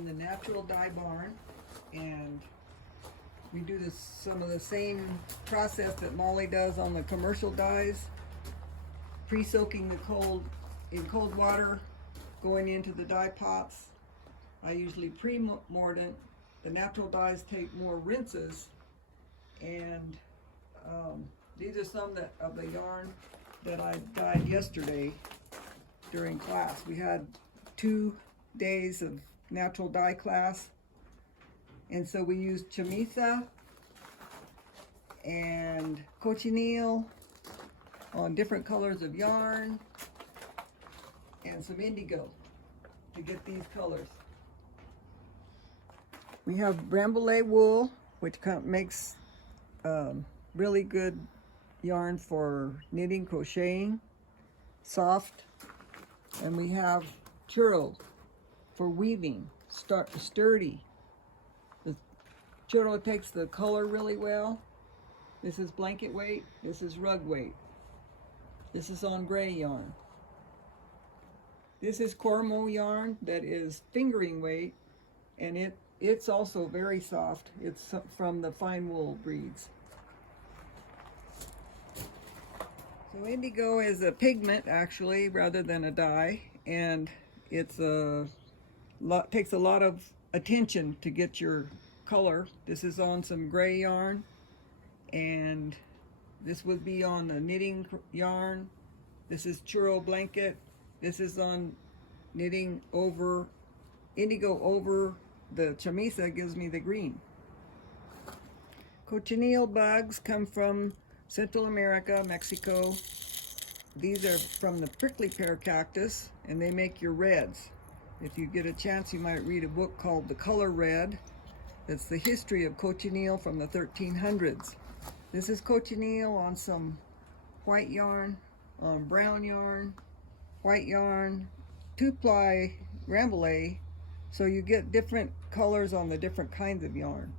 in the natural dye barn, and we do some of the same process that Molly does on the commercial dyes, pre-soaking in cold water, going into the dye pots. I usually pre-mordant. The natural dyes take more rinses, and these are some of the yarn that I dyed yesterday during class. We had 2 days of natural dye class, and so we used Chama and Cochineal on different colors of yarn and some indigo to get these colors. We have Tierra wool, which makes really good yarn for knitting, crocheting, soft. And we have churro for weaving, sturdy. The churro takes the color really well. This is blanket weight, this is rug weight. This is on gray yarn. This is cormo yarn that is fingering weight, and it's also very soft. It's from the fine wool breeds. So indigo is a pigment actually rather than a dye, and takes a lot of attention to get your color. This is on some gray yarn, and this would be on the knitting yarn. This is churro blanket. This is on knitting over indigo over the chamisa, gives me the green. Cochineal bugs come from Central America, Mexico. These are from the prickly pear cactus, and they make your reds. If you get a chance, you might read a book called The Color Red. It's the history of cochineal from the 1300s. This is cochineal on some white yarn, on brown yarn, white yarn, 2-ply rambouillet, so you get different colors on the different kinds of yarn.